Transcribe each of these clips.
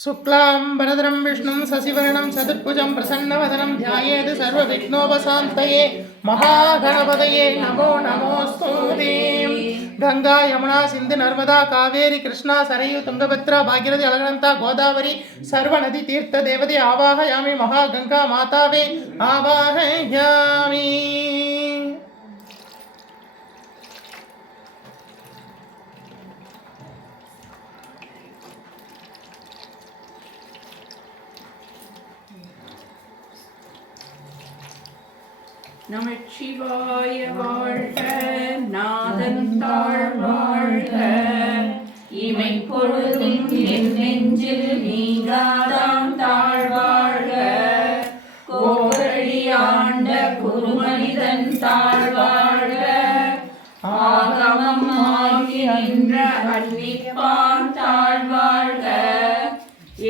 शुक्लांबरधरं विष्णुं शशिवर्णं चतुर्भुजं प्रसन्नवदनं ध्यायेत् सर्वविघ्नोपशान्तये महागणपतये नमो नमोस्तुते। गंगा यमुना सिंधु नर्मदा कावेरी कृष्णा सरयू तुंगभद्रा भागीरथी अलकनंदा गोदावरी सर्वनदी तीर्थ देवते आवाहयामि महागंगा मातावे आवाहयामि। நமச்சிவாய வாழ்க, நாதன் தாழ் வாழ்க, இமை பொழுதும் என் நெஞ்சில் நீங்காதான் தாழ் வாழ்க, கோரடி ஆண்ட குருமனிதன் தாழ் வாழ்க, ஆகமம் ஆகி நின்ற அன்னிப்பான் தாழ் வாழ்க,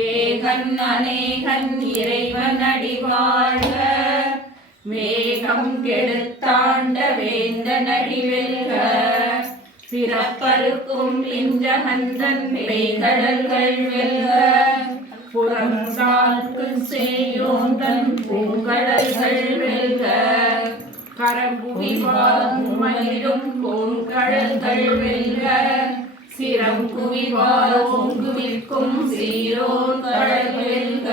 ஏகன் அநேகன் இறைவன் அடி வாழ்க, மேகம் கெடுத்தாண்ட வேந்தனடி வெல்க, பிறப்பருக்கும் பிஞ்சகந்தன் பேய்கடல்கள் வெல்க, புறங்காற்கு சேயோந்தன் பூங்கடல்கள் வெல்க, கரம்புவி வாரும் பூங்கடல்கள் வெல்க, சிரம் குவி வாரோங்குவிற்கும் சீரோன் கடல் வெல்க,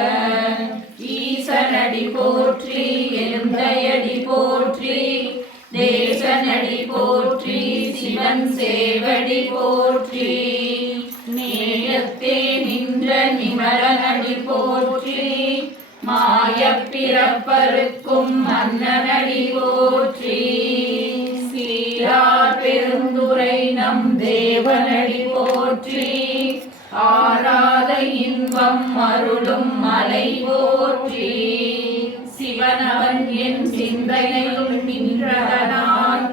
ஈசனடி போற்றி எந்தையடி போற்றி, தேசனடி போற்றி சிவன் சேவடி போற்றி, நேயத்தே நின்ற நிமலனடி போற்றி, மாயப் பிறப்பருக்கும் மன்னனடி போற்றி, சீரார் பெருந்துரை நம் தேவனடி போற்றி, ஆராத இன்பம் அருளும் மலை போற்றி, சிவனவன் என் சிந்தனையில் நின்றதனால்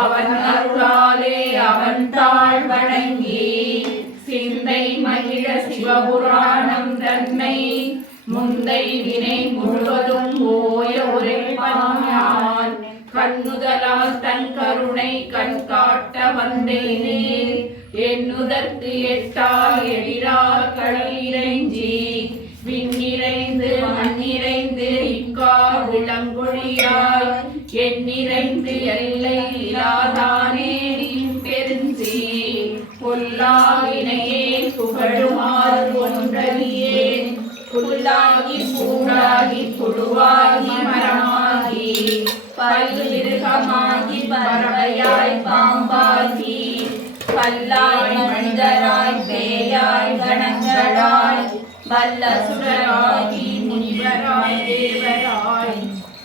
அவன் அருளாலே அவன் தாழ் வணங்கி, சிந்தை மகிழ சிவபுராணம் தன்னை முந்தை வினை முழுவதும் ஓய உரைப்பான், கண்ணுதலால் தன் கருணை கண் காட்ட வந்தேனே, என்னுதற்கு எட்டால் எழிலார் கடல் இறைஞ்சி, விண்ணிறைந்து மண்ணிறைந்து இக்கார் விளங்கொழியாய், எண்ணிறைந்து எல்லை இலாதானே பெருஞ்சி, பொல்லாவினையே புகழுமாறு ஒன்றறியே, புல்லாகி பூடாகி புழுவாகி மரமாகி, பல்விருகமாகி பறவையாய் பாம்பாகி, பல்லாய் மனிதராய் பேயாய் கணங்களாய், வல்லசுரராகி முனிவராய் தேவராய்,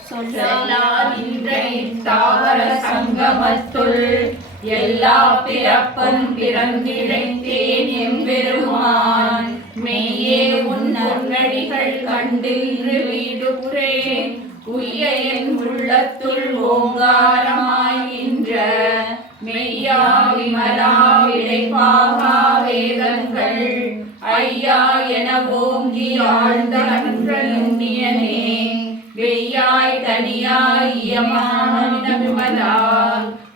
சொல்லார் இன்றை தாவர சங்கமத்துள் எல்லா பிறப்பும் பிறந்திழைத்தேன் எம்பெருமான், மெய்யே உன் பொன்னடிகள் கண்டு வீடுற்றேன், உய்ய என் உள்ளத்துள் ஓங்காரமாய் நின்ற மெய்யா விமலா விளைப்பாகா வேதங்கள், ஐயா என ஓங்கி ஆழ்ந்த நுண்ணியனே, வெய்யாய் தனியாய் இயமான விமலா,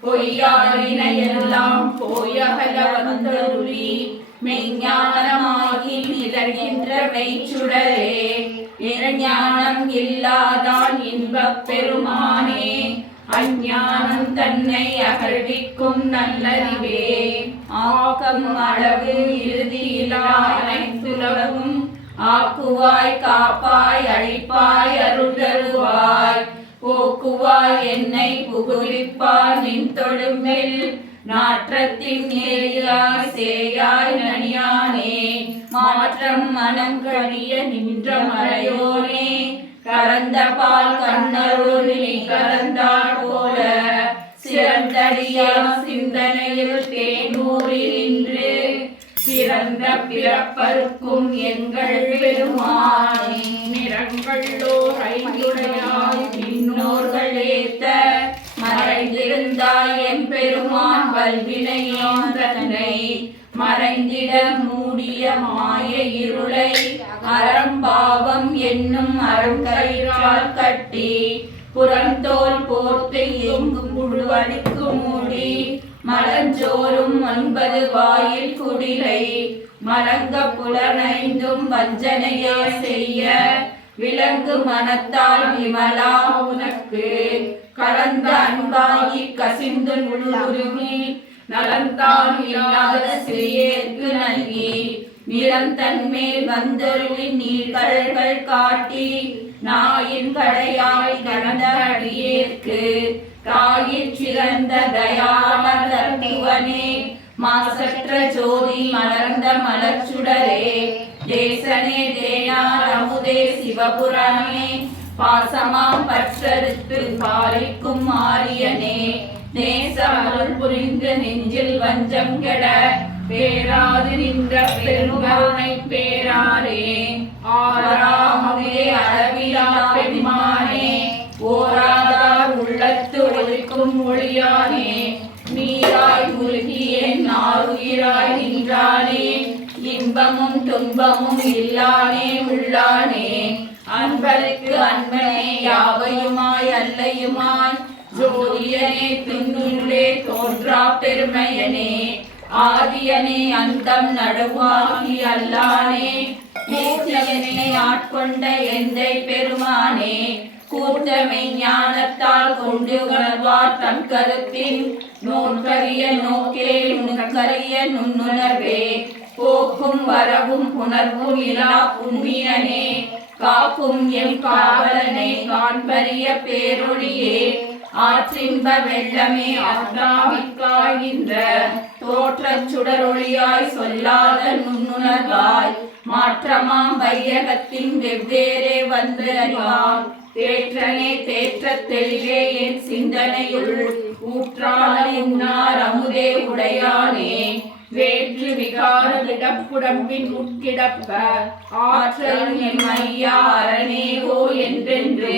பொய்யாயின எல்லாம் போயகல வந்தருளி, மெய்ஞானமாகி நிலகின்ற மெய்ச்சுடரே, இறஞானம் இல்லாதான் இன்பப் பெருமானே, அஞ்ஞானம் தன்னை அகழ்விக்கும் நல்லறிவே, ஆக்கம் அளவு இறுதியிலா அனைத்துலகும், ஆக்குவாய் காப்பாய் அழிப்பாய் அருள் தருவாய், போக்குவாய் என்னை புகுவிப்பாய் நின் தொழும்பில், நாற்றத்தின் நேரியாய் சேயாய் நனியானே, மாற்றம் மனம் கழிய நின்ற மறையோனே, கறந்த பால் கண்ணருளி கறந்தாள் போல, சிறந்தடியா சிந்தனையில் தேனூரி நின்று, பிறந்த பிறப்பருக்கும் எங்கள் பெருமானே, நிறங்களோர் ஐந்துடையாய் பின்னோர்கள் ஏத்த, மறைந்திருந்தாய் என் பெருமான் வல்வினையான் தன்னை, மறைந்திட மூடிய மாய இருளை அறம்பாவம் என்னும் அருங்கயிறால் கட்டி, புறந்தோல் போர்த்து எங்கும் முழுவடிக்கு மூடி, மலஞ்சோறும் 9 வாயில் குடிலை மலங்க புலனைந்தும் வஞ்சனையே செய்ய விலங்கு மனத்தால் விமலா உனக்கு கலந்த அன்பாகி கசிந்து முழுதுருகி நலந்தான் இல்லாத சிறியேற்கு நல்கி நிறந்தன்மேல் வந்தொருளி நீழ்கடல்கள் காட்டி நாயின் கடையாய் கடந்த அடியேற்கு தாயிற் சிறந்த தயாமதத்துவனே மாசற்ற ஜோதி மலர்ந்த மலர்ச்சுடரே தேசனே தேனார் அமுதே சிவபுராணே பாசமாம் பற்றறுத்து பாலிக்கும் மாரியனே நேசமருள் புரிந்து நெஞ்சில் வஞ்சம் கெட பேராது நின்ற பெருங்கருணை பேராரே ஆறாமுதே அளவிலா பெருமானே ஓராதார் உள்ளத்து ஒழிக்கும் ஒளியானே நீராய் உருகியேன் நாருயிராய் நின்றானே இன்பமும் துன்பமும் இல்லானே உள்ளானே அன்பருக்கு அன்பனே யாவையுமாய் அல்லையுமாய் ஜோதியனே பின்னுள்ளே தோன்றா பெருமையனே ஆதியனே அந்தம் நடுவாகி அல்லானே நீச்சயனே ஆட்கொண்ட எந்தை பெருமானே கூர்த்தமை ஞானத்தால் கொண்டு உணர்வார் தம் கருத்தின் நோக்கரிய நோக்கே நுண்கரிய நுண்ணுணர்வே போக்கும் வரவும் புணர்வும் இலா புண்ணியனே காக்கும் எம் காவலனே காண்பரிய பேரொழியே ஆற்றின்ப வெள்ளமே ஆத்மாவிற்காகின்ற தோற்றச் சுடரொளியாய் சொல்லாத நுண்ணுணர்வாய் மாற்றமாம் வையகத்தின் வெவ்வேறே வந்து அறிவார் தேற்றனே தேற்றத் தெளிவே என் சிந்தனையுள் ஊற்றான உன்னார் அமுதே உடையானே வேற்று விகார விடப்புடம்பின் உட்கிடப்ப ஆற்றல் என் ஐயா அரணேகோ என்றென்று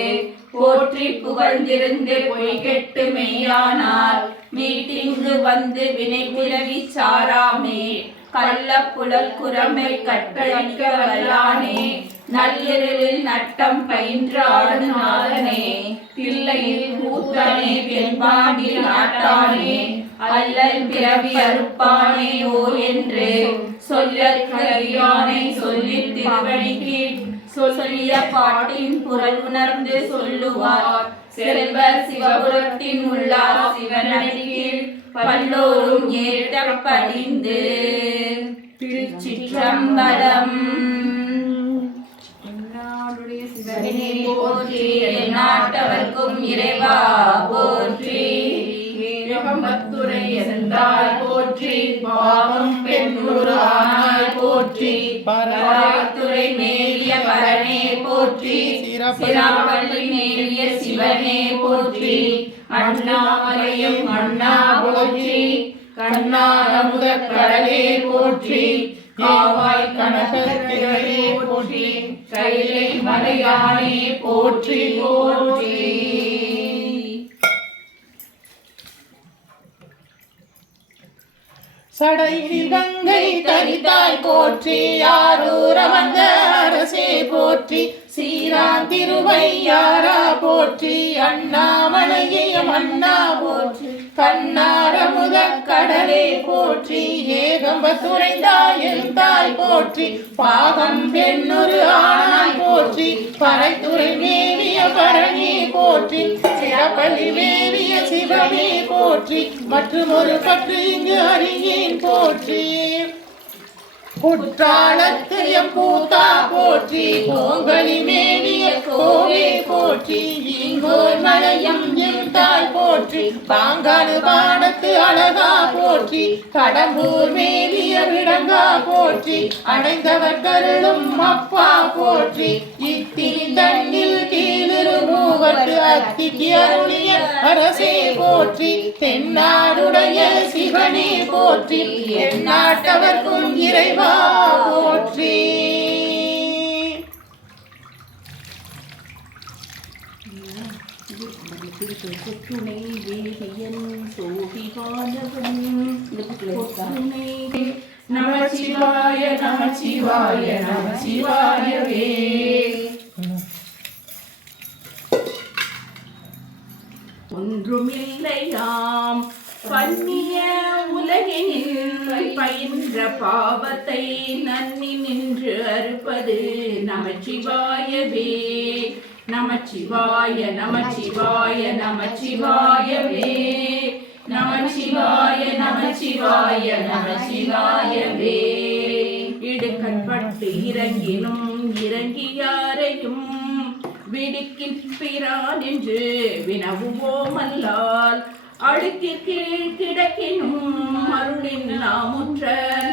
போற்றி புகழ்ந்திருந்து பொய்கெட்டு மெய்யானார் மீட்டிங்கு வந்து வினை பிறவி சாராமே கள்ள புலல் குரமை கட்டழிக்க வல்லானே நள்ளிரலில் நட்டம் பயின்ற ஆடுநாதனே பிள்ளையில் கூத்தனே பெண்பாண்டில் நாட்டானே அல்லல் பிறவி அறுப்பானே ஓ என்று சொல்லற்கரியானை சொல்லி திருவடிக்கு சொல்லிய பாட்டின் குரல் உணர்ந்து சொல்லுவார் செல்வர் சிவபுரத்தின் உள்ளார் சிவனடியில் பல்லோரும் ஏற்ற படிந்து திருச்சிற்றம்பலம். சிவனே போற்றி எந்நாட்டவர்க்கும் இறைவா போற்றி ஏகம்பத்துரை எந்தாய் போற்றி பாவம் பெண்ணுருவானாய் போற்றி பராத்துரை மேலிய பரனே போற்றி சிராப்பள்ளி மேலிய சிவனே போற்றி அண்ணாமலையும் அண்ணா போற்றி கண்ணாரமுத கடலே போற்றி காவாய் கனகத்திரளே போற்றி கைலை மலையானே போற்றி போற்றி. சடையில் கங்கை தரித்தாய் போற்றி யாரூர் அமர்ந்த அரசே போற்றி சீரான் திருவையாரா போற்றி அண்ணாமலையம் அண்ணா போற்றி கண்ணாரமுத கடலே போற்றி ஏகம்பத்துரைந்தாய் எழுந்தாய் போற்றி பாகம் பெண்ணுரு ஆனாய் போற்றி பறைத்துறை மேவிய பரணி போற்றி சிறப்பள்ளி மேவிய சிவமே போற்றி மற்றும் ஒரு பற்று இங்கு அறியேன் போற்றி குற்றாலத்து எம்பூத்தா போற்றி கோங்கலி மேவிய கோவே போற்றி இங்கோர் மலையம் எழுந்தாய் போற்றி பாங்காடு பாடத்து அழகா போற்றி கடம்பூர் மேவிய விடங்கா போற்றி அடைந்தவர் கருளும் அப்பா போற்றி இத்திரி தண்ணில் கீழிரு மூவர்க்கு அத்திக்கு அருளிய அரசே போற்றி தென்னாடுடைய சிவனே போற்றி எந்நாட்டவர்க்கும் இறைவா போற்றி. நமசிவாய நமசிவாய நமசிவாயவே. ஒன்றுமில்லையாம் பண்ணிய உலகினில் பயின்ற பாவத்தை நன்னி நின்று அறுப்பது நமச்சிவாயவே. நமச்சிவாய நமச்சிவாய நமச்சிவாயவே. நமச்சிவாய நமச்சிவாய நமச்சிவாயவே. இடுக்கட்பட்டு இறங்கினும் இறங்கியாரையும் விடுக்கிற்பிரான் என்று வினவுவோமல்லால் அடுக்கிற் கீழ் கிடக்கினும் அருளின் நாமுற்ற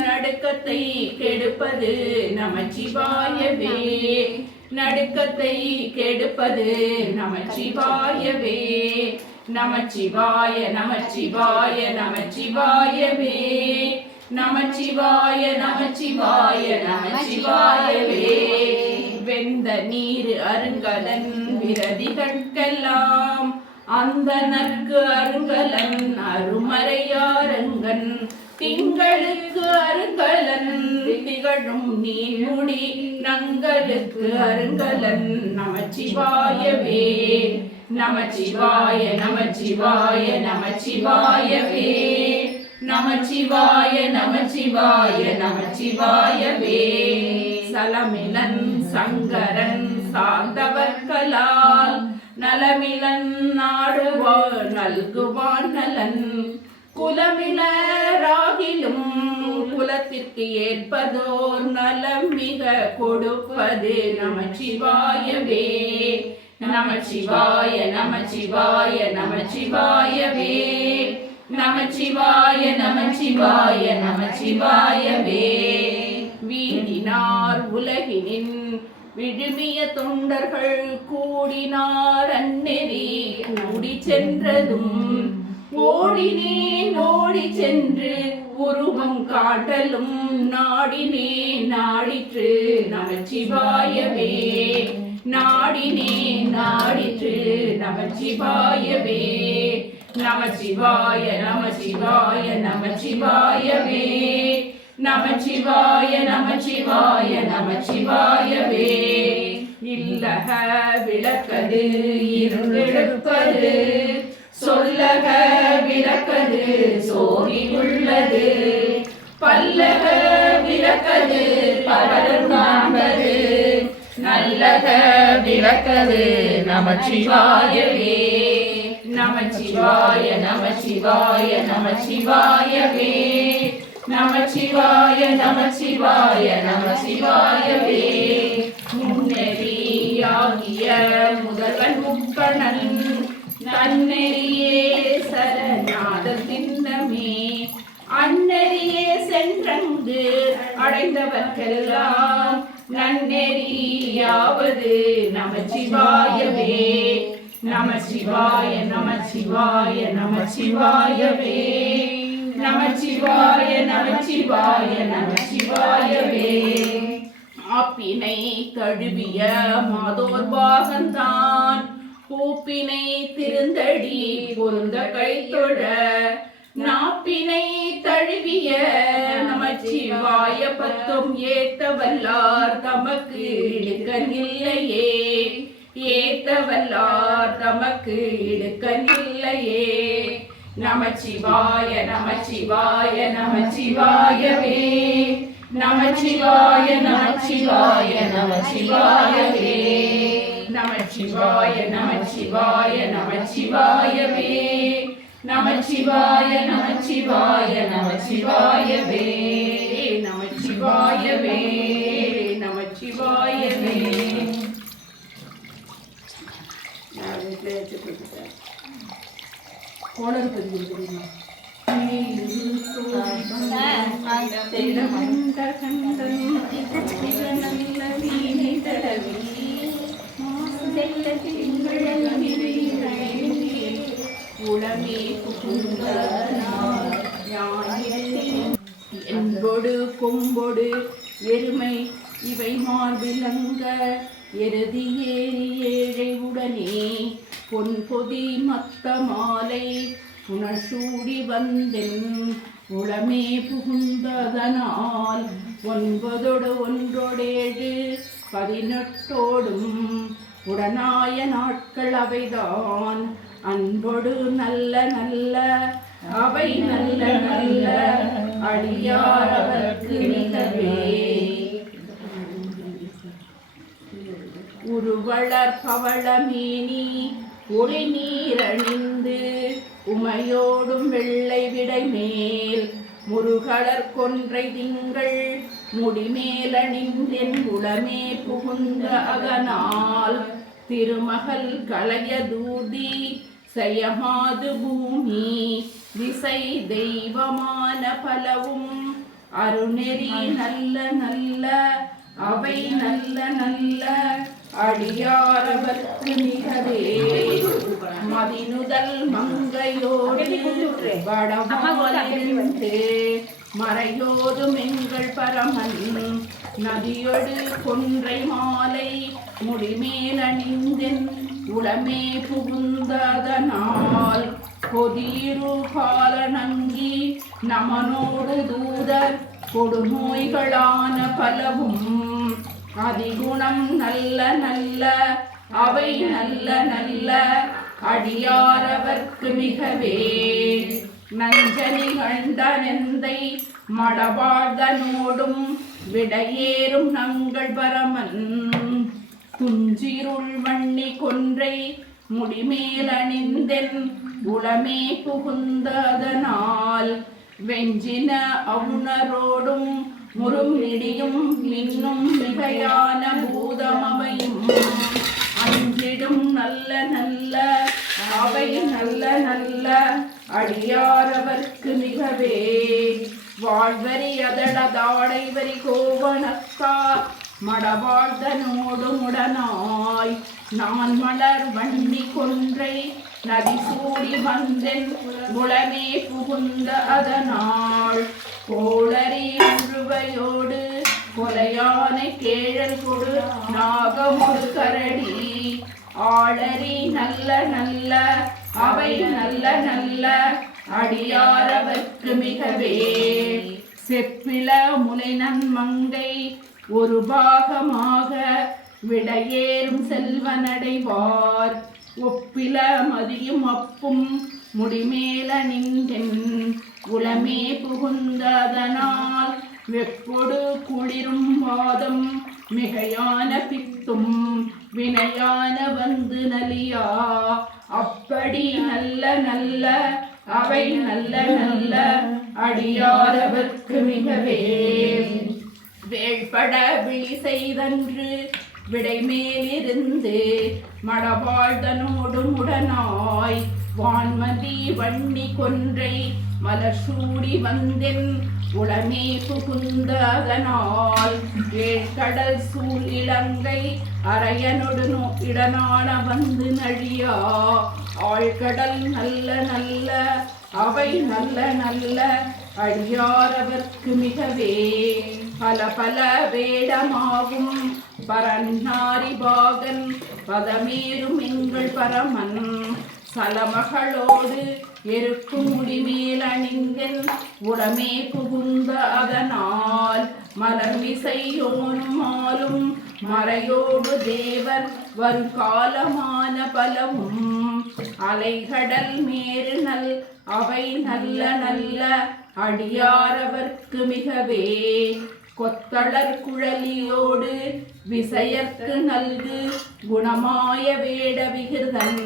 நடுக்கத்தை கெடுப்பது நமச்சிவாயவே. நடுக்கத்தை கெடுப்பது நமச்சிவாயவே. நமச்சிவாய நமச்சிவாய நமச்சிவாயவே. நமச்சிவாய நமச்சிவாய நமச்சிவாயவே. வெந்த நீர் அருங்கலன் விரதிகட்கெல்லாம் அந்த நற்கு அருங்கலன் அருமறையாரங்கன் திங்களுக்கு அருங்கலன் திகழும் நீர்முடி நங்களுக்கு அருங்கலன் நமச்சிவாயவே. நமச்சிவாய நமச்சிவாய நமச்சிவாயவே. நமச்சிவாய நமச்சிவாய நமச்சிவாயவே. சலமிலன் சங்கரன் சார்ந்தவர்களால் நலமிலன் நாடுவான் நல்குவான் நலன். குலமிலராகிலும் குலத்திற்கு ஏற்பதோர் நலம் மிக கொடுப்பது நமச்சிவாயவே. நமச்சிவாய நமச்சிவாய நமச்சிவாயவே. நமச்சிவாய நமச்சிவாய நமச்சிவாயவே. வீடினார் உலகினின் விழுமிய தொண்டர்கள் கூடினார் அந்நெறி கூடி சென்றதும் ஓடினேன் ஓடி சென்று உருவம் காட்டலும் நாடினே நாடிற்று நமச்சிவாயவே. நாடினே நாடிற்று நமச்சிவாயவே. நமச்சிவாய நமச்சிவாய நமச்சிவாயவே. நமச்சிவாய நமச்சிவாய நமச்சிவாயவே. இல்லக விளக்கது இருளெடுப்பது சொல்லக விளக்கது சோதி உள்ளது பல்லக விளக்கது பலரும் காண்பது நல்லக விளக்கது நமச்சிவாயவே. நமச்சிவாய நமச்சிவாய நமச்சிவாயவே. நமச்சிவாய நமச்சிவாய நமச்சிவாயவே. முன்னெறியாகிய முதல்வன் முக்கணன் தன்னெறியே சரணாத சின்னமே அந்நெறியே சென்றங்கு அடைந்தவர்க்கெல்லாம் நன்னெறியாவது நமச்சிவாயவே. நமச்சிவாய நமச்சிவாய நமச்சிவாயவே. நமச்சிவாய நமச்சிவாய நமச்சிவாயவே. ஆப்பினை தழுவிய மாதோர் பாகந்தான் பூப்பினை திருந்தடி பொருந்த கைத்தொழ நாப்பினை தழுவிய நமச்சிவாய பத்தும் ஏத்தவல்லார் தமக்கு இடுக்கனில்லையே. ஏத்தவல்லார் தமக்கு இடுக்கனில்லையே. நமச்சிவாய நமச்சிவாய நமச்சிவாயவே. நமச்சிவாய நமச்சிவாய நமச்சிவாயவே. நமச்சிவாய நமச்சிவாய நமச்சிவாயவே. நமச்சிவாய நமச்சிவாய நமச்சிவாயவே. நமச்சிவாயவே நமச்சிவாயவே. கோளறு பதிவு தெரியுமா? என்பொடு கொம்பொடு எருமை இவை மார்பிலங்க எருதி ஏறி ஏழை உடனே பொன் பொதி மத்த மாலை புனசூடி வந்தென் உளமே புகுந்ததனால் 9 ஒன்றோடேழு 18 உடனாய நாட்கள் அவைதான் அன்பொடு நல்ல நல்ல அவை நல்ல நல்ல அடியாரவர்க்கு மிகவே. உருவளர் பவளமேனி ஒளி நீரணிந்து உமையோடும் வெள்ளை விடை மேல் முருகலர் கொன்றை திங்கள் முடிமேலணிந்தென் உளமே புகுந்த அகனால் திருமகள் கலைய தூதி செய்யமாது பூமி திசை தெய்வமான பலவும் அருணெறி நல்ல நல்ல அவை நல்ல நல்ல அடியாரவர்க்கு மிகவே. மதினுதல் மங்கையோடு வடமாலிருந்து மறையோதும் எங்கள் பரமன் நதியொடு கொன்றை மாலை முடிமேலணிந்தென் உளமே புகுந்ததனால் பொதியிரு காலநங்கி நமனோடு தூதர் கொடுநோய்களான பலவும் அதிகுணம் நல்ல நல்ல அவை நல்ல நல்ல அடியாரவர்க்கு மிகவே. நஞ்சனி கண்டனெந்தை மடவாழ்தனோடும் விடையேறும் நங்கள் பரமன் துஞ்சிருள் வண்ணி கொன்றை முடிமேலணிந்தென் உளமே புகுந்ததனால் வெஞ்சின அவுணரோடும் முறுமிடியும் மின்னும் மிகையான பூதமவையும் அன்றிடும் நல்ல நல்ல அவை நல்ல நல்ல அடியாரவர்க்கு மிகவே. வாழ்வரி அதடதாடை வரி கோவணத்தார் மடவாழ்தனோடு முடனாய் நான் மலர் வண்டி கொன்றை நதி சூடி வந்தென் குளமே புகுந்த அதனால் கோளரி முழுவையோடு கொலையானை கேழல் கொடு நாகமொடு கரடி ஆளரி நல்ல நல்ல அவை நல்ல நல்ல அடியாரவர்க்கு மிகவே. செப்பிள முலைநன் மங்கை ஒரு பாகமாக விடையேறும் செல்வனடைவார் ஒப்பில மதியும் அப்பும் முடிமேலணிந்தென் உளமே புகுந்ததனால் வெப்பொடு குளிரும் வாதம் மிகையான பித்தும் வினையான வந்து நலியா அப்படி நல்ல நல்ல அவை நல்ல நல்ல அடியாரவர்க்கு மிகவே. வேள்பட விழி செய்தன்று விடைமேலிருந்து மடவாழ்தனோடு முடனாய் வான்மதி வண்ணி கொன்றை மலர் சூடி வந்தென் உளமே புகுந்ததனால் ஏழ்கடல் சூழ் இலங்கை அரையனொடு இடனான வந்து நழியா ஆழ்கடல் நல்ல நல்ல அவை நல்ல நல்ல அடியாரவர்க்கு மிகவே. பல பல வேடமாகும் பரநாரி பாகன் பதமேறும் எங்கள் பரமன் சலமகளோடு எருக்கும் முடிமேல் அணிந்தென் உடமே புகுந்த அதனால் மலர் விசையோனும் ஆளும் மறையோடு தேவர் வருகாலமான பலவும் அலைகடல் மேறு நல் அவை நல்ல நல்ல அடியாரவர்க்கு மிகவே. கொத்தளர் குழலியோடு விசையற்கு நல்கு குணமாய வேட விகிர்தன்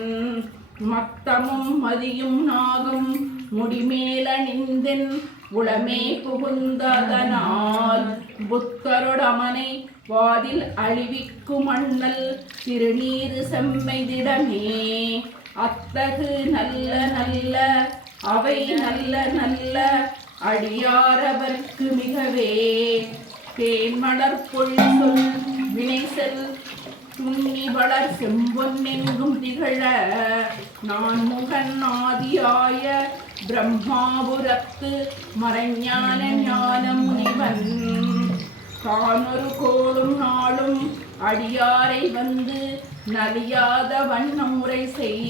மத்தமும் மதியும் நாகும் முடிமேலணிந்தென் உளமே புகுந்ததனால் புத்தருடமனை வாதில் அழிவிக்கும் மண்ணல் திருநீறு செம்மைதிடமே அத்தகு நல்ல நல்ல அவை நல்ல நல்ல அடியாரவர்க்கு மிகவே. தேன்மலர் பொல் சொல் வினை செல் துண்ணி வளர் செம்பொன்னெங்கும் திகழ நான் முகன் ஆதியாய பிரம்மாபுரத்து மறைஞான ஞான முனிவன் தானொரு கோளும் நாளும் அடியாரை வந்து நலியாத வண்ணம் முறை செய்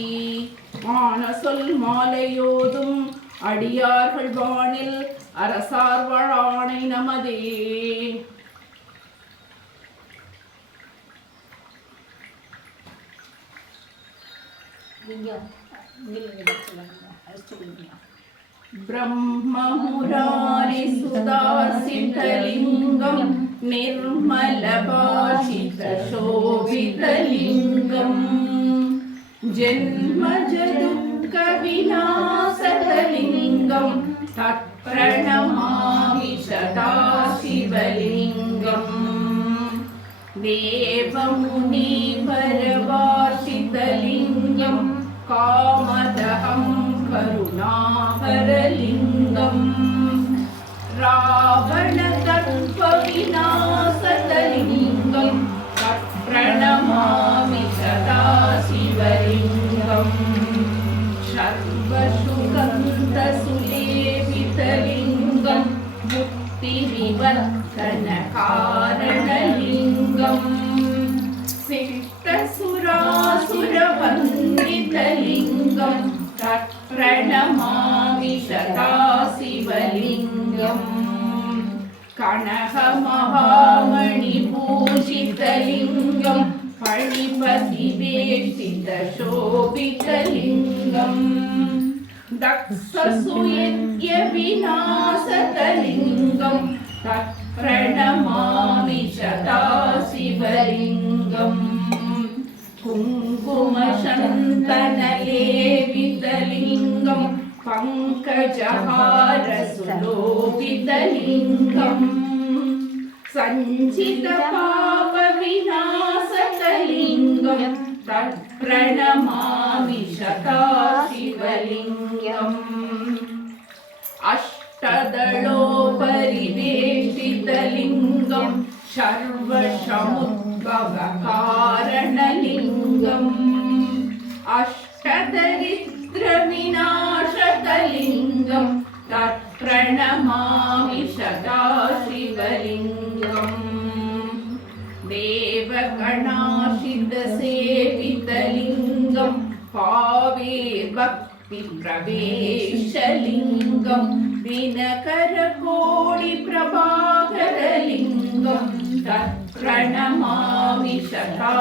ஆன சொல் மாலையோதும் அடியார்கள் வானில் அரசார் வாழானை நமதே. நீங்கள் சொல்லுங்க. ब्रह्ममुरारिसुदासितलिङ्गं निर्मलभाषितशोभितलिङ्गं जन्मजदुःखविनाशकलिङ्गं तत्प्रणमामि सदाशिवलिङ्गम् देवमुनिपरभाषितलिङ्गं कामदहं करुणाकरलिङ्गं रावणकल्पविनाशकलिङ्गं तत्प्रणमामि सदाशिवलिङ्गम् सर्वसुगन्धसुलेपितलिङ्गं मुक्तिविवर्धनकारणलिङ्गम् सिक्तसुरासुरवन्दितलिङ्गं तत्प्रणमामि सदाशिवलिङ्गम् कनकमहामणिभूषितलिङ्गं फणिपतिवेष्टितशोभितलिङ्गं दक्षसुयज्ञविनाशकलिङ्गं तत्प्रणमामि सदाशिवलिङ्गम् कुङ्कुमशन्तनलेपितलिङ्गं पङ्कजहारसुलोपितलिङ्गं सञ्चितपापविनाशकलिङ्गं तत्प्रणमामि सदाशिवलिङ्गम् अष्टदलोपरिवेष्टितलिङ्गं सर्वसमुद्भवकारणलिङ्गम् अष्टदरिद्रविनाशकलिङ्गं तत्प्रणमामि सदाशिवलिङ्गम् देवगणाशितसेवितलिङ्गं पावेर्भक्तिप्रवेशलिङ्गं दिनकरकोटिप्रभाकरलिङ्गं तत्प्रणमामि सदाशिवलिङ्गम्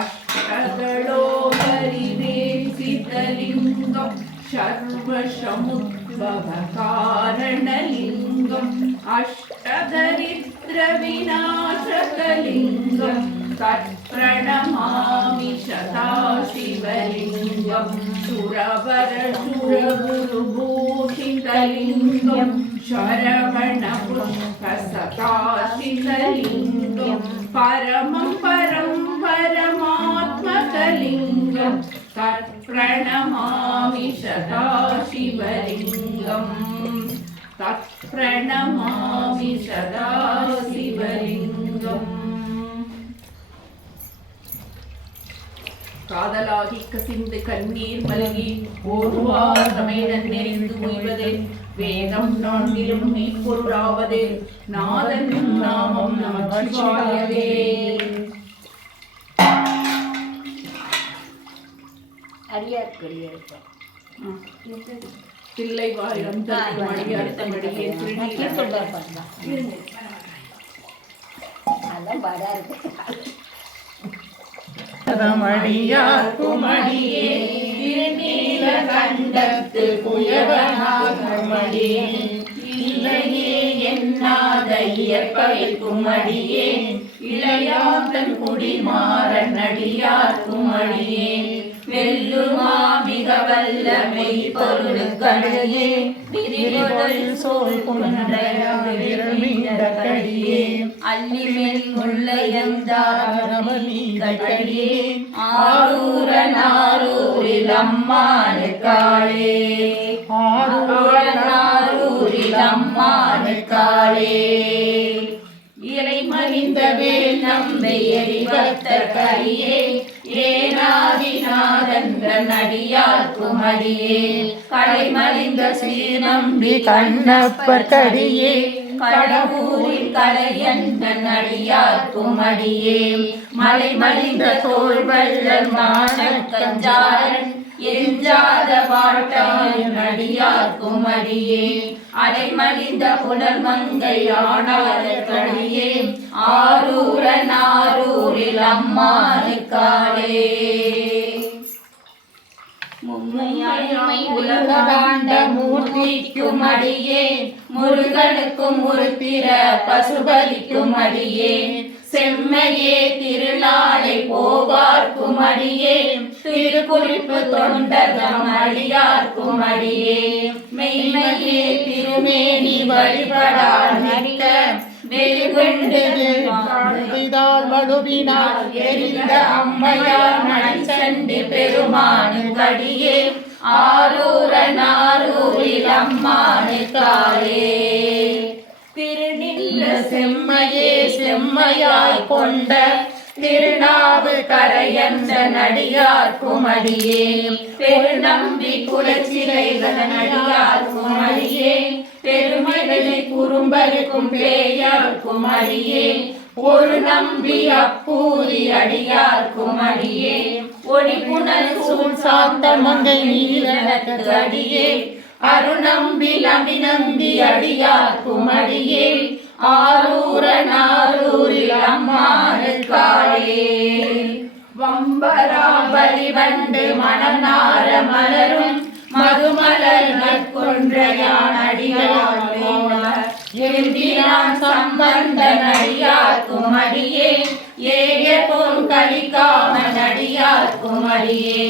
अष्टदलोपरिवेशितलिङ्गं सर्वसमुद्भवकारणलिङ्गं अष्टदरिद्रविनाशकलिङ्गं तत्प्रणमामि सदाशिवलिङ्गं सुरवरसुरगुरुभूषितलिङ्गं शरवणपुष्पसकाशितलिङ्गं परमं परं परमात्मकलिङ्गं तत्प्रणमामि सदाशिवलिङ्गम् तत्प्रणमामि सदाशिवलिङ्गम् காதலாகி கசிந்து கண்ணீர் மல்கி ஓர்வாசமேதன் நெறிந்து உய்வது வேதம் நான்கிலும் மெய்ப்பொருளாவது நாதன் நாமம் நமச்சிவாயவே. தில்லை வாயிரம் மடியார்த்தமடியே மடியார்க்குமடியே திருநீலகண்டத்து குயவனாகுமடியே இல்லையே என்னாத இயற்பகைக்குமடியே இளையாந்தன் குடிமாறன் அடியார்க்குமடியே வெல்லுமா மிக வல்ல மெய்ப்பொருளுக்கடியே திரிபொருள் சோல் குன்றடியே அல்லிமெல் முல்லையந்தாரமணிதடியே ஆரூரனாரூரில் அம்மானுக்காளே ஆரூரனாரூரில் அம்மானுக்காளே இலை மறிந்த வேல் நம்பை எரிபக்தர் கரியே ஏனாதிநாதன் அடியார்க்குமடியே கலைமறிந்த சீர்நம்பி கண்ணப்பர் கடியே கடவுரில் கலையந்தன் அடியார்க்குமடியே மலைமறிந்த தோல் வள்ளல் மானக்கஞ்சாரன் எஞ்சாத வாழ்த்தாயின் அடியார்க்குமடியே அலைமறிந்த புனல் மங்கை ஆனாரடியே ஆரூரன் ஆரூரில் அம்மானுக்காளே. உண்மையாய் உலகாண்ட மூர்த்திக்கும் அடியேன் முருகனுக்கும் முருத்திர பசுபதிக்கும் அடியேன் செம்மையே திருநாளை போவார்க்கும் அடியேன் திருக்குறிப்பு தொண்டகம் அடியார்க்கும் அடியேன் மெய்மையே திருமேனி வழிபடா நிற்க வடுவினால் எரிந்த அம்மையார் மணிச்சண்டி பெருமானுக்கடியே ஆரூர நாரூரில் அம்மானுக்காரே திருநின்ற செம்மையே செம்மையாய் கொண்ட திருநாவு கரையன்ற நடிகார்க்கும் அடியே பெருநம்பி குலச்சிலைகள் நடிகார்க்கும் அடியே பெருமைகளை குறும்பருக்கும் பேயார்க்கும் அடியே ஒரு நம்பி அப்பூரி அடியார்க்கும் அடியே ஒளிபுணல் சூழ் சாந்த மங்கை நீலனக்கு அடியே அருநம்பி அபிநம்பி அடியார்க்கும் அடியே ஆரூர நாரூரில் அம்மானுக்காயே வம்பராபலி வண்டு மனம் நார மலரும் மதுமலர் நற்கொன்றையான் அடியார் எழுதினான் சம்பந்த நடியார்க்கும் அடியே ஏய பொன் கலிக்காம நடியார்க்கும் அடியே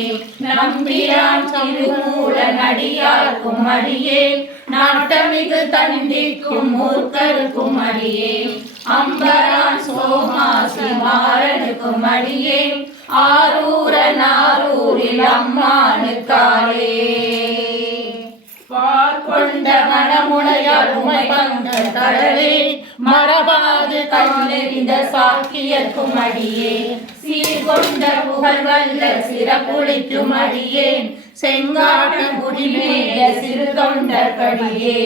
நம்பிரான் திருமூல நடியார்க்கும் அடியே நாட்டமிகு தண்டிக்கும் மூர்க்கருக்கும் அடியே அம்பரான் சோமாசி மாறனுக்கும் அடியே ஆரூர நாரூரில் அம்மானுக்காரே கொண்ட மனமுடையார் உமை பங்க கடலே மரபாது கண்ணெறிந்த சாக்கியர்க்கும் அடியே சீர்கொண்ட புகழ் வல்ல சிறப்புளிக்கும் அடியேன் செங்காட்ட முடிமேய சிறு தொண்டர்கடியே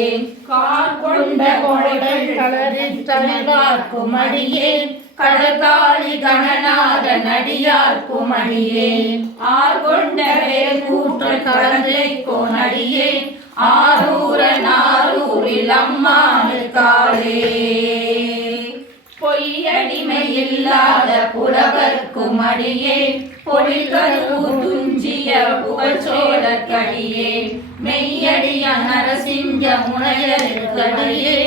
கார் கொண்ட கொடை கலரில் தலைவார்க்கும் அடியேன் கடற்காளி கணநாத நடியார்க்கும் அடியேன் ஆர்கொண்ட வேல் கூற்ற கலந்தைக்கோ நடியேன் ஆரூர நாரூரில் அம்மானுக்காரே பொய்யடிமை இல்லாத புலவர்க்கும் அடியேன் பொழில்கருவூர் துஞ்சிய புகழ்ச்சோழற்கடியே மெய்யடிய நரசிங்க முனையற்கடியே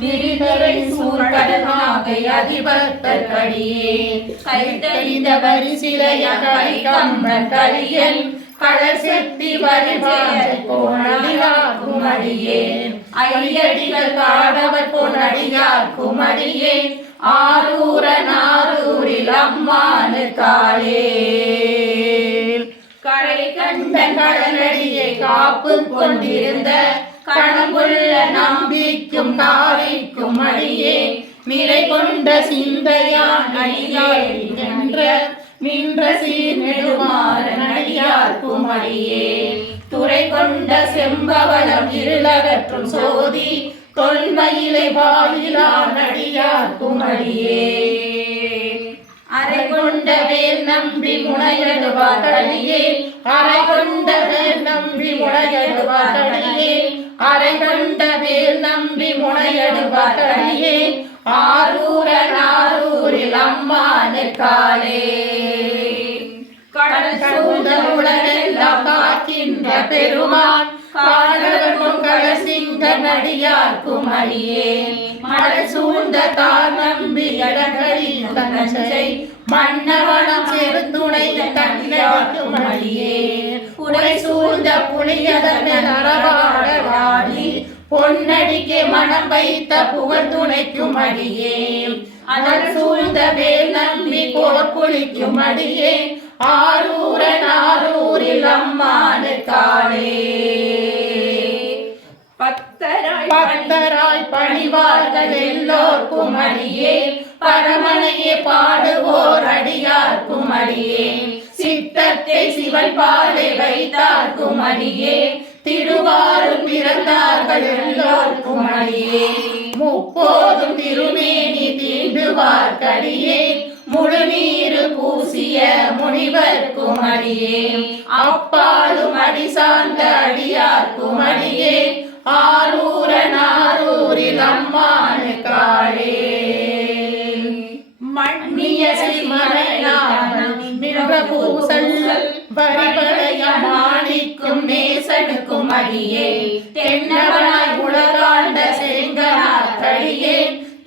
விரிதரை சூழ்கடனாகை அதிபர்கடியே கைத்தறிந்த வரிசிலைய கைகம்பன் கரியல் களசெத்தி வரிபாடு போனடியார்க்கும் அடியேன் ஐயடிகள் காடவர் போனடியார்க்கும் அடியேன் ஆரூர நாரூரில் அம்மானுக்காரே கரை கண்ட கடலடியை காப்பு கொண்டிருந்த கணமுள்ள நம்பிக்கும் காரிக்கும் அடியே நிறை கொண்ட சிந்தையான் அடியாய் நின்ற சீர் நெடுமாற நடியார்க்கும் அடியே துறை கொண்ட செம்பவளம் இருளகற்றும் சோதி தொன்மையிலை வாயிலா நடியார்க்கும் அடியே அரை கொண்ட வேல் நம்பி முனையடுவார்கடியே அரை கொண்ட வேல் நம்பி முனையடுவார்கடியே அரை கொண்ட வேல் நம்பி முனையடுவார்கடியே ஆரூர நாரூரில் அம்மானுக்காரே கடல் சூழ்ந்த உலகெல்லாம் காக்கின்ற பெருமான் காடவர்க்கும் களசிங்க நடியார்க்கும் அடியே மடல் சூழ்ந்த தார் நம்பி இடங்களில் தனஞ்சை மன்னவனம் செருத்துணை தன்னடிக்கும் அடியே உரை சூழ்ந்த புலியதன் அரவாடி பொன்னடிக்கே மனம் வைத்த புகழ் துணைக்கும் அடியே அதன் சூழ்ந்த வேல் நம்பி போர்க்குளிக்கும் அடியே ஆரூர நாரூரில் அம்மானுக்காரே பக்தராய் பணிவார்கள் எல்லோர்க்கும் அடியே பரமனையே பாடுவோர் அடியார்க்கும் அடியே சித்தத்தை சிவன் பாலை வைத்தார்க்கும் அடியே திருவாரூர் பிறந்தார்கள் எல்லோர்க்கும் அடியே முப்போதும் திருமேனி தீண்டுவார்க்கடியே முழுநீரு பூசிய முனிவர்க்கும் அடியே அப்பாலும் அடி சார்ந்த அடியார்க்கும் அடியே ஆரூர நாரூரில் அம்மானுக்காரே மண்ணிய மறையாளன் நின்ற பூசல் வரிவளைய மாணிக்கும் நேசனுக்கும் அடியே தென்னவனாய் உலகாண்ட சேங்கனாக்கடியே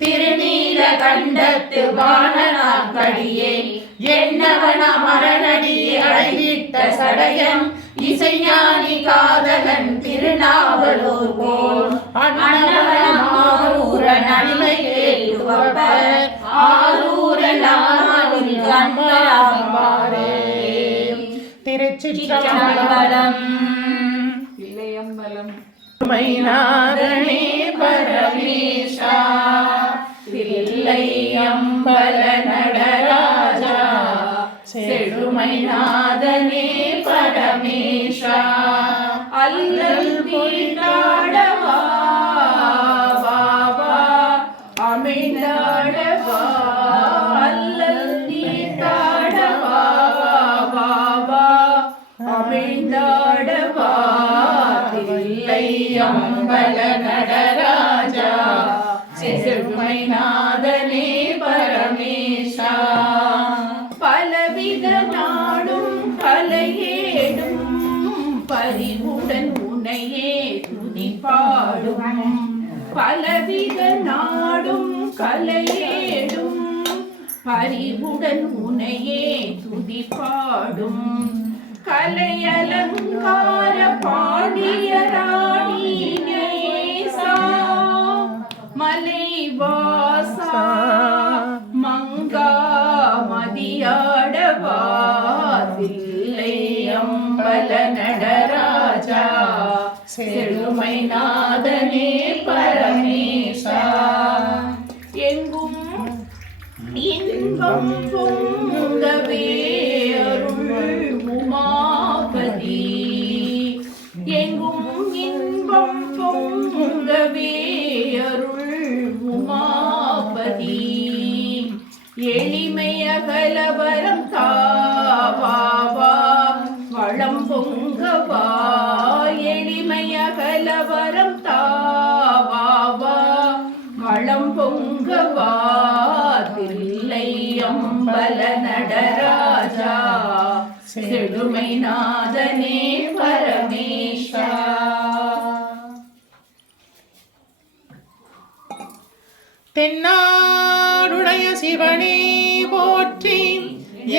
திருநீல கண்டத்து வானனாக்கடியே என்னவன மரணடியே அழைவிட்ட சடையன் இசைஞானி காதகன் திருநாவலூர் போல் அன்னவனூர நன்மை கேட்டுவப்பர் ஆரூரலாமில் அன்பராம்பாரே. திருச்சிற்றம்பலம். தில்லையம்பலம். மைநாதனே பரமேஷா தில்லையம்பல நடராஜா செழுமைநாதனே பரமேஷா அல்லல் பொய்தாடவா பாபா அமிழ்ந்தாடவா அல்லல் நீத்தாடவா பாபா அமிழ்ந்தாடவா தில்லையம்பல நடராஜா செழுமைநாதனே பரமேஷா பலவித நாடும் கலையேடும் பரிவுடன் உனையே துதிப்பாடும் பலவித நாடும் கலையேடும் பரிவுடன் உனையே துதிப்பாடும் கலையலங்கார பாண்டிய ராணி நேசா மலைவாசா மங்கா மதியாடவா தில்லையம்பல நடராஜா செழுமைநாதனே பரமேஷா எங்கும் இன்பம் பொங்கவே அருள் உமாபதி எங்கும் இன்பம் பொங்கவே அருள் உமாபதி எளிமையகலவரம் தாவாவா வளம் பொங்கவா எளிமையகலவரம் தாவாவா வளம் பொங்கவா தில்லையம்பல நடராஜா செழுமைநாதனே பரமேஷா. தென்னாடுடைய சிவனே போற்றி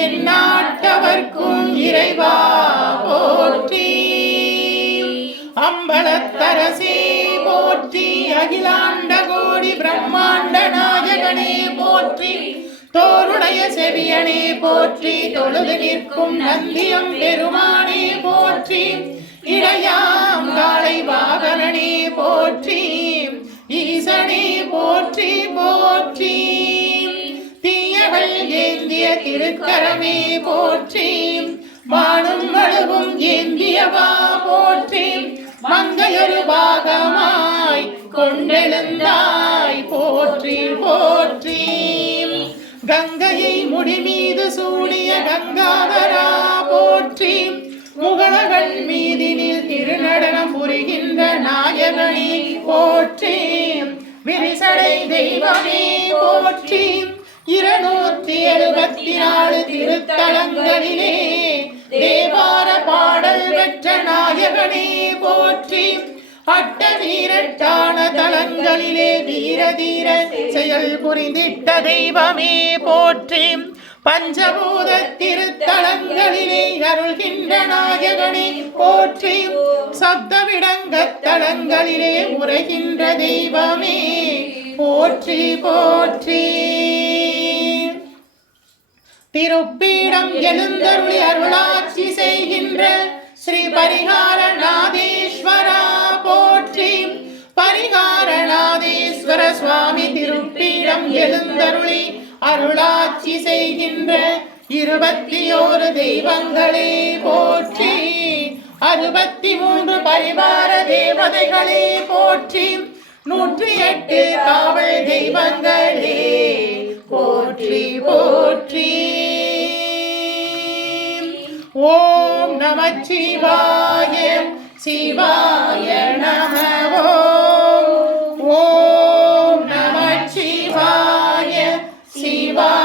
எந்நாட்டவர்க்கும் இறைவா போற்றி அம்பலத்தரசே போற்றி அகிலாண்ட கோடி பிரம்மாண்ட நாயகனே போற்றி தோருடைய செவியனே போற்றி தொழுது நிற்கும் நந்தியம் பெருமானே போற்றி இளையாம் காளை வாகனனே போற்றி ஈசனே போற்றி போற்றி தீயவள் ஏந்திய திருக்கரமே போற்றி வானும் வலுவும் ஏந்தியவா போற்றி மங்கையொரு பாகமாய் கொண்டெழுந்தாய் போற்றி போற்றி கங்கையை முடிமீது சூடிய கங்காதரா போற்றி முகழகள் மீதினில் திருநடனம் புரிகின்ற நாயகனே போற்றி விரிசடை தெய்வமே போற்றி 274 திருத்தலங்களிலே தேவார பாடல் பெற்ற நாயகனே போற்றி அட்ட வீரட்டான தலங்களிலே வீர தீர செயல் புரிந்திட்ட தெய்வமே போற்றி பஞ்சபூத திருத்தலங்களிலே அருள்கின்ற நாயகனே போற்றி சப்தவிடங்க தலங்களிலே உரைகின்ற தெய்வமே போற்றி போற்றி திருப்பீடம் எழுந்தருளி அருளாட்சி செய்கின்ற ஸ்ரீ பரிகாரநாதேஸ்வரா போற்றி பரிகாரநாதேஸ்வர சுவாமி திருப்பீடம் எழுந்தருளி அருளாட்சி செய்கின்ற 21 தெய்வங்களே போற்றி 63 பரிவார தேவதைகளே போற்றி 108 காவல் தெய்வங்களே போற்றி போற்றி ஓம் நமச்சிவாய சிவாய நம ஓம் நமச்சிவாய சிவாய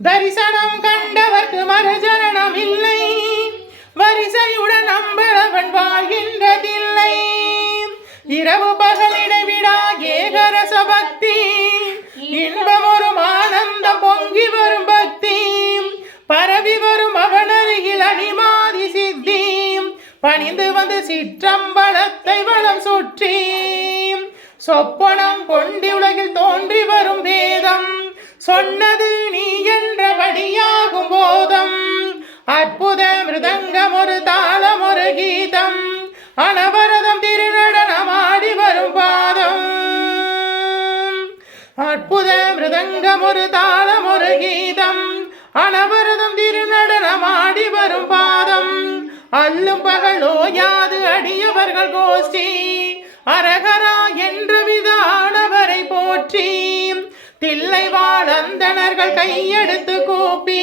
தரிசனம் கண்டவர்க்கு மறுஜனனம் இல்லை, வரிசையுடன் அம்பளவன் வாழ்கின்றதில்லை. இரவு பகலிடைவிடா ஏகரச பக்தி, இன்பம் ஒரு ஆனந்தம் பொங்கி வரும் பக்தி, பரவி வரும் அவனருகில் அணிமாதி சித்தி, பணிந்து வந்து சிற்றம்பலத்தை வளம் சுற்றி, சொப்பனம் கொண்டி உலகில் தோன்றி வரும் வேதம், சொன்னது நீ என்றபடியாகும் போதம். அற்புத மிருதங்கம் ஒரு தாளம் ஒரு கீதம், அனவரதம் திருநடனம் ஆடி வரும் பாதம். அற்புத மிருதங்கம் ஒரு தாளம் ஒரு கீதம், அனவரதம் திருநடனம் ஆடி வரும் பாதம். அல்லும் பகலோ யாது அடியவர்கள் கோஷ்டி, அரகரா என்று விதானவரை போற்றி, தில்லை வாழந்தனர்கள் கையெடுத்து கூப்பி,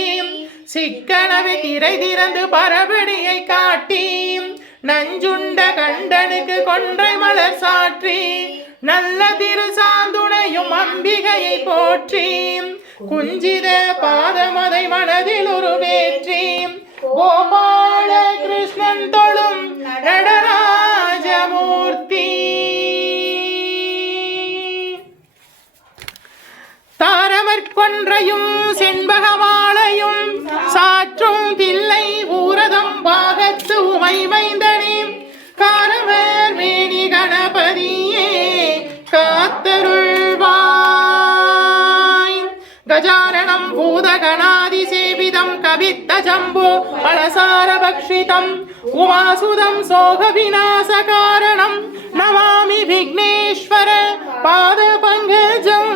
சிக்கனவை திரை திறந்து பரபடியை காட்டி, நஞ்சுண்ட கண்டனுக்கு கொன்றை மலர் சாற்றி, நல்ல திரு சாந்துணையும் அம்பிகையை போற்றி, குஞ்சித பாதமதை மனதில் உருவேற்றி, கோபால கிருஷ்ணன் தொழும் நடராஜமூர்த்தி. தாரமற்கொன்றையும் செண்பகவாளையும் சாற்றும் தில்லை ஊரதம் பாகத்து உமை மைந்தனே, காரவர் மேனி கணபதியே காத்தருள்வாய். கஜானனம் பூதகணாதி சேவிதம் கவித்த ஜம்போ பலசார பக்ஷிதம், உமாசுதம் சோக விநாச காரணம், நமாமி விக்னேஸ்வர பாத பங்கஜம்.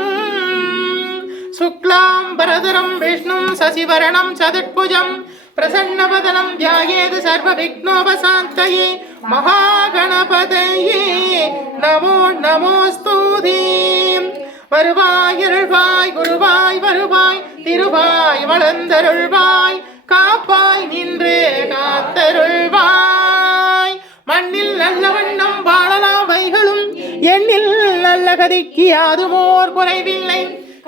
சுக்லாம் பரதரம் விஷ்ணும் சசிவரணம் சதுர்புஜம், பிரசன்னவதனம் த்யாயேத் சர்வ விக்னோபசாந்தயே, மகாகணபதயே நமோ நமோஸ்துதே. வருவாய் அருள்வாய் குருவாய் வருவாய், திருவாய் வளர்ந்தருள்வாய், காப்பாய் நின்று காத்தருள்வாய். மண்ணில் நல்ல வண்ணம் வாழலாம் வைகளும், எண்ணில் நல்ல கதிக்கு யாதுமோர் குறைவில்லை,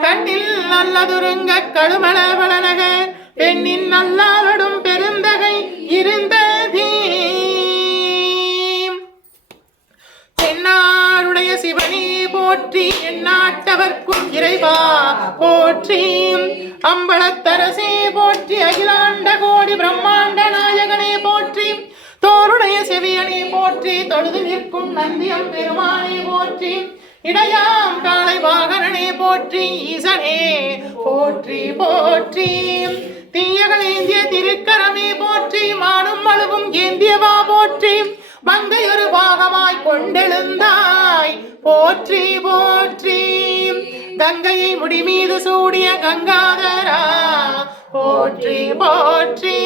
கண்ணில் நல்லதுருங்க கழுமண வளனக, பெண்ணின் நல்லாளடும் பெருந்தகை இருந்ததே. தென்னாருடைய சிவனே போற்றி, எந்நாட்டவர்க்கும் இறைவா போற்றி, அம்பலத்தரசே போற்றி, அகிலாண்ட கோடி பிரம்மாண்ட நாயகனே போற்றி, தோருடைய செவியனே போற்றி, தொழுது நிற்கும் நந்தியம் பெருமானே போற்றி, இடையாம் காலை வாகனனே போற்றி, ஈசனே போற்றி போற்றி, தீயகள் ஏந்திய திருக்கரமே போற்றி, மானும் மழுவும் ஏந்தியவா போற்றி, மங்கையொரு பாகமாய் கொண்டெழுந்தாய் போற்றி போற்றி, கங்கையை முடிமீது சூடிய கங்காதரா போற்றி போற்றி,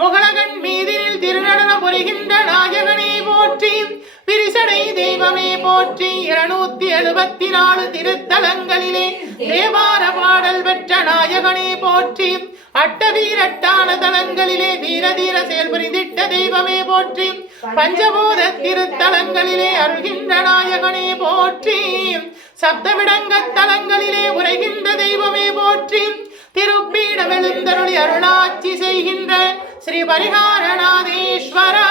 முகலகன் மீதில் திருநடன புரிகின்ற நாயகனே போற்றி, விரிசடை தெய்வமே போற்றி, 274 திருத்தலங்களிலே தேவார பாடல் பெற்ற நாயகனே போற்றி, அட்டவீரட்டான தலங்களிலே வீரதீர செயல்புரிந்திட்ட தெய்வமே போற்றி, பஞ்சபூத திருத்தலங்களிலே அருள்கின்ற நாயகனே போற்றி, சப்தவிடங்க தலங்களிலே உரைகின்ற தெய்வமே போற்றி, திருப்பீடம் எழுந்தருளி அருளாட்சி செய்கின்ற ஸ்ரீ பரிகாரநாதேஸ்வரா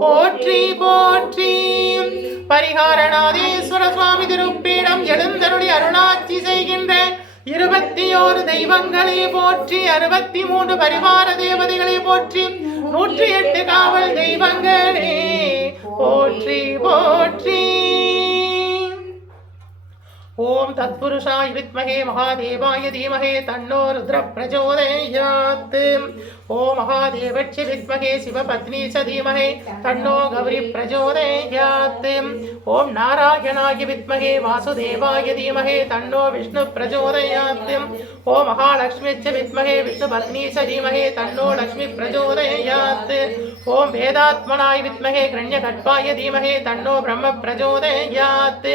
போற்றி போற்றி. பரிகாரநாதேஸ்வர சுவாமி திருப்பீடம் எழுந்தருளி அருளாட்சி செய்கின்ற 21 தெய்வங்களே போற்றி, 63 பரிவார தேவதைகளே போற்றி, 108 காவல் தெய்வங்களே போற்றி போற்றி. ஓம் தத்புருஷாய வித்மஹே மகாதேவாய தீமஹே தன்னோ ருத்ர பிரச்சோதயாத். ஓம் மகாதேவச்ய வித்மஹே சிவபத்னி ச தீமஹே தன்னோ கௌரி பிரச்சோதயாத். ஓம் நாராயணாய வித்மஹே வாசுதேவாய தீமஹே தன்னோ விஷ்ணு பிரச்சோதயாத். ஓம் மகாலக்ஷ்மிச்ச வித்மஹே விஷ்ணுபத்னி ச தீமஹே தன்னோ லக்ஷ்மி பிரச்சோதயாத். ஓம் வேதாத்மனாய வித்மஹே கிரண்யகர்ப்பாய தீமஹே தன்னோ பிரம்ம பிரச்சோதயாத்.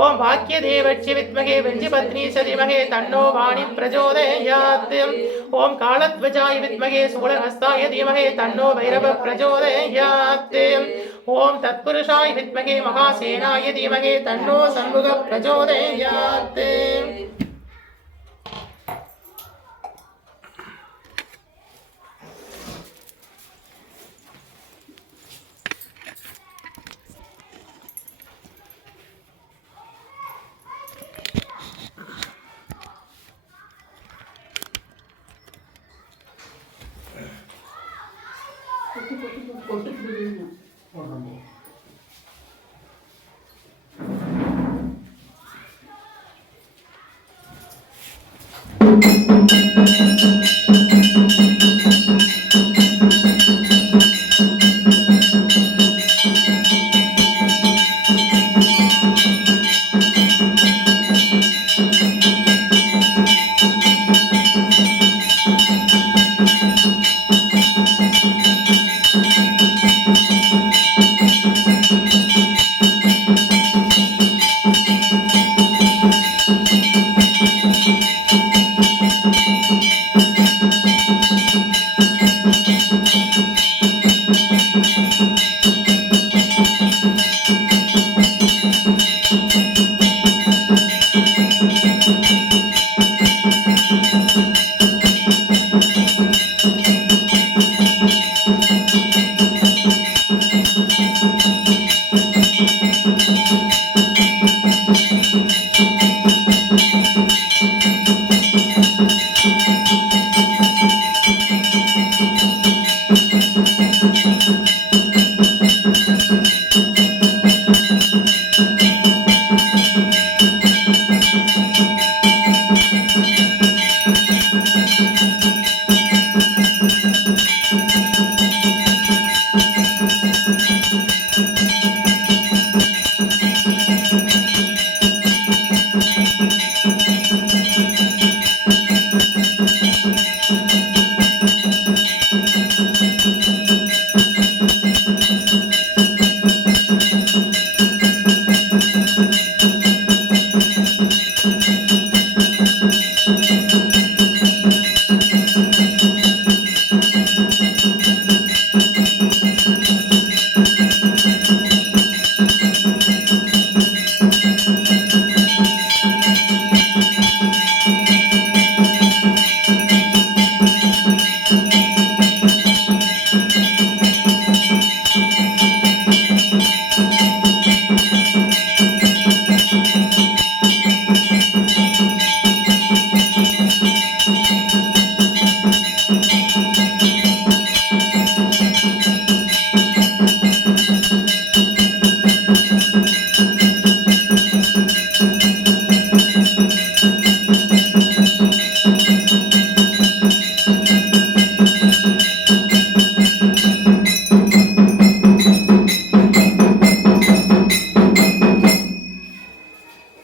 ஓம் வாக்கியதேவச்ய வித்மஹே வெஞ்சிபத்னி ச தீமஹே தன்னோ வாணி பிரச்சோதயாத். ஓம் காலத்வஜாய வித்மஹே சூலஹஸ்தாய தீமஹே தன்னோ வைரவ பிரச்சோதயாத். ஓம் தத்புருஷாய வித்மஹே மகாசேனாய தீமஹே தன்னோ சண்முக பிரச்சோதயாத்.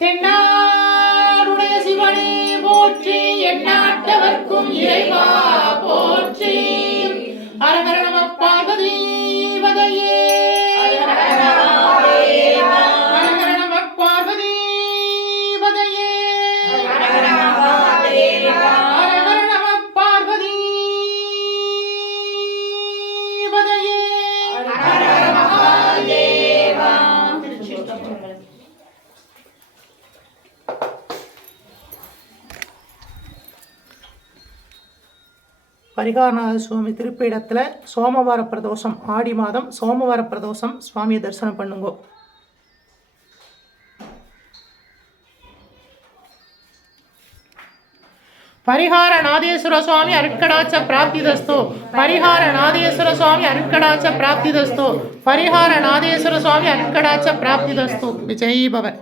தென்னாடுடைய சிவனே போற்றி, எந்நாட்டவர்க்கும் இறைவா போற்றி. அரகர நம பார்வதீபதையே, அரகர நம பார்வதீபதையே, அரகர நம பார்வதீபதையே. பரிகாரநாத சுவாமி திருப்பீடத்தில் சோமவார பிரதோஷம், ஆடி மாதம் சோமவார பிரதோஷம் சுவாமியை தரிசனம் பண்ணுங்க. பரிகாரநாதேஸ்வர சுவாமி அருட்கடாட்ச பிராப்திதஸ்து, பரிகாரநாதேஸ்வர சுவாமி அருட்கடாட்ச பிராப்திதஸ்து, பரிகாரநாதேஸ்வர சுவாமி அருட்கடாட்ச பிராப்திதஸ்து. விஜய் பவன்.